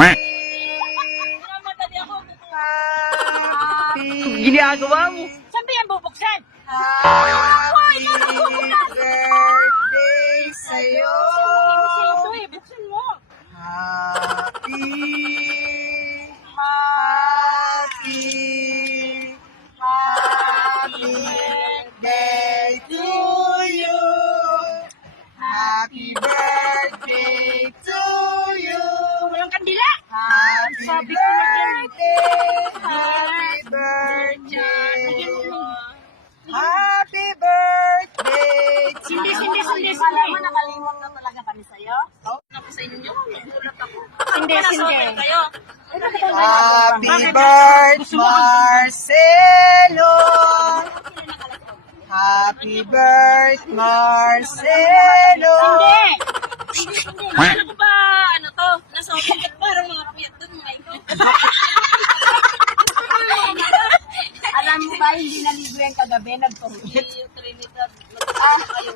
Madali ako. Ginagawa mo. Saan ba yan bubuksan? Happy birthday sa'yo. Kasi ito eh, buksan mo. Happy birthday to you. Happy birthday to you. Walang kandila. Happy Sabi ko na yan eh. birthday. Happy birthday. Happy birthday. Sindi. Alam mo, nakalimot na talaga kami sa'yo. Ako sa inyo. Nagulat ako. Sindi. Kayo. Happy birthday, Marcelo. Happy birthday, Marcelo. Hindi. Ano ko ba, ano to? Nasa opigat ba? Parang mga kamiyat doon, mga ito. Alam mo ba, hindi naligo yan kagabi, nagpumit. Trinidad. Kayo.